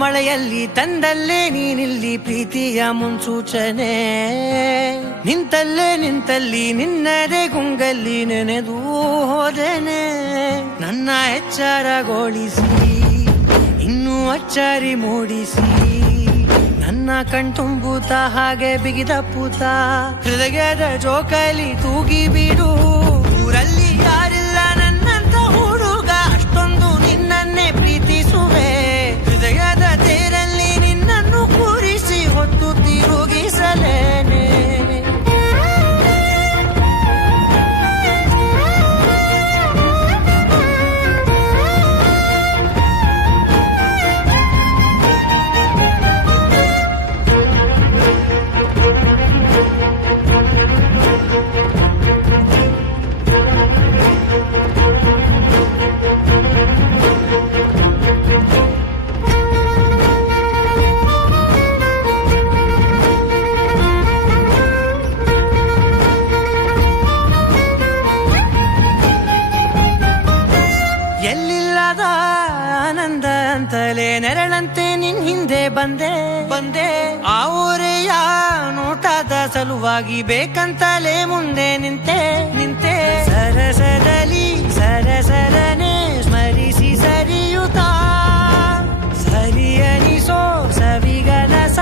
ಮಳೆಯಲ್ಲಿ ತಂದಲ್ಲೇ ನೀನಿಲ್ಲಿ ಪ್ರೀತಿಯ ಮುನ್ಸೂಚನೆ, ನಿಂತಲ್ಲಿ ನಿನ್ನದೇ ಗುಂಗಲ್ಲಿ ನೆನೆದು ಹೋದೆನೆ. ನನ್ನ ಎಚ್ಚರಗೊಳಿಸಿ ಇನ್ನೂ ಅಚ್ಚರಿ ಮೂಡಿಸಿ, ನನ್ನ ಕಣ್ತುಂಬುತ್ತ ಹಾಗೆ ಬಿಗಿದ ಪೂತ ಹೃದಯದ ಜೋಕಾಲಿ ತೂಗಿ ಬಿಡು. ಊರಲ್ಲಿ ಯಾರಿಲ್ಲ ನನ್ನಂತ ಹುಡುಗ, ಅಷ್ಟೊಂದು ನಿನ್ನನ್ನೇ ಪ್ರೀತಿಸುವೆ. ಹೃದಯದ ತೇರಲ್ಲಿ ನಿನ್ನನ್ನು ಕೂರಿಸಿ ಹೊತ್ತು ತಿರುಗಿಸಲೇನೆ. ಎಲ್ಲಿಲ್ಲದ ಆನಂದ ಅಂತಲೇ ನೆರಳಂತೆ ನಿನ್ ಹಿಂದೆ ಬಂದೆ. ಆ ಊರೆಯ ನೋಟದ ಸಲುವಾಗಿ ಬೇಕಂತಲೇ ಮುಂದೆ ನಿಂತೆ. ಸರಸರನೆ ಸ್ಮರಿಸಿ ಸರಿಯುತ್ತಾ, ಸರಿಯನಿಸೋ ಸವಿಗನಸ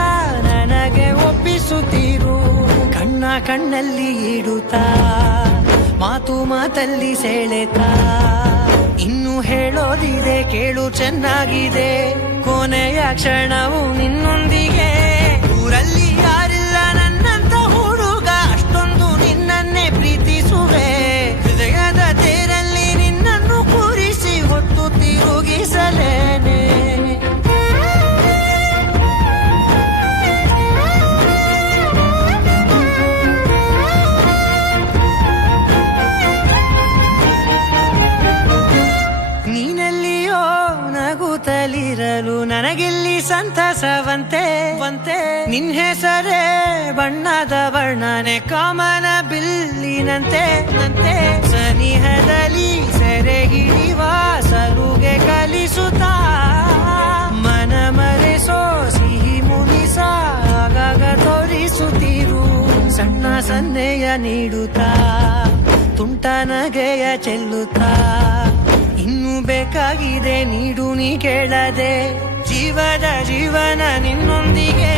ನನಗೆ ಒಪ್ಪಿಸುತ್ತೀರು. ಕಣ್ಣಲ್ಲಿ ಇಡುತ್ತಾ, ಮಾತಲ್ಲಿ ಸೆಳೆತಾ, ಇನ್ನು ಹೇಳೋದಿದೆ ಕೇಳು ಚೆನ್ನಾಗಿದೆ. ಕೊನೆಯ ಕ್ಷಣವು ನಿನ್ನೊಂದಿಗೆ. ಊರಲ್ಲಿ ಯಾರಿಲ್ಲ ನನ್ನಂತ ಹುಡುಗ, ಅಷ್ಟೊಂದು ನಿನ್ನನ್ನೇ ಪ್ರೀತಿಸುವೆ. ಹೃದಯದ ತೇರಲ್ಲಿ ನಿನ್ನನ್ನು ಕೂರಿಸಿ ಹೊತ್ತು ತಿರುಗಿಸಲೇನೆ. ನೀನೆಲ್ಲಿಯೋ ನಗುತ್ತಲಿರಲು ನನಗಿಲ್ಲಿ ಸಂತಸವಂತೆ. ನಿನ್ ಹೆಸರೇ ಬಣ್ಣದ ವರ್ಣನೆ ಕಾಮನ ಬಿಲ್ಲಿನಂತೆ. ಸನಿಹದಲ್ಲಿ ಸೆರೆ ಹಿಡಿಯುವ ಸಲುಗೆ ಕಲಿಸುತ್ತಾ, ಮನ ಮರೆಸೋ ಸಿಹಿ ಮುನಿಸ ಆಗಾಗ ತೋರಿಸುತ್ತೀರು. ಸಣ್ಣ ಸನ್ನೆಯ ನೀಡುತ್ತಾ, ತುಂಟ ನಗೆಯ ಚೆಲ್ಲುತ್ತಾ, ಇನ್ನು ಬೇಕಾಗಿದೆ ನೀಡು ನೀ ಕೇಳದೆ. ಜೀವನ ನಿನ್ನೊಂದಿಗೆ.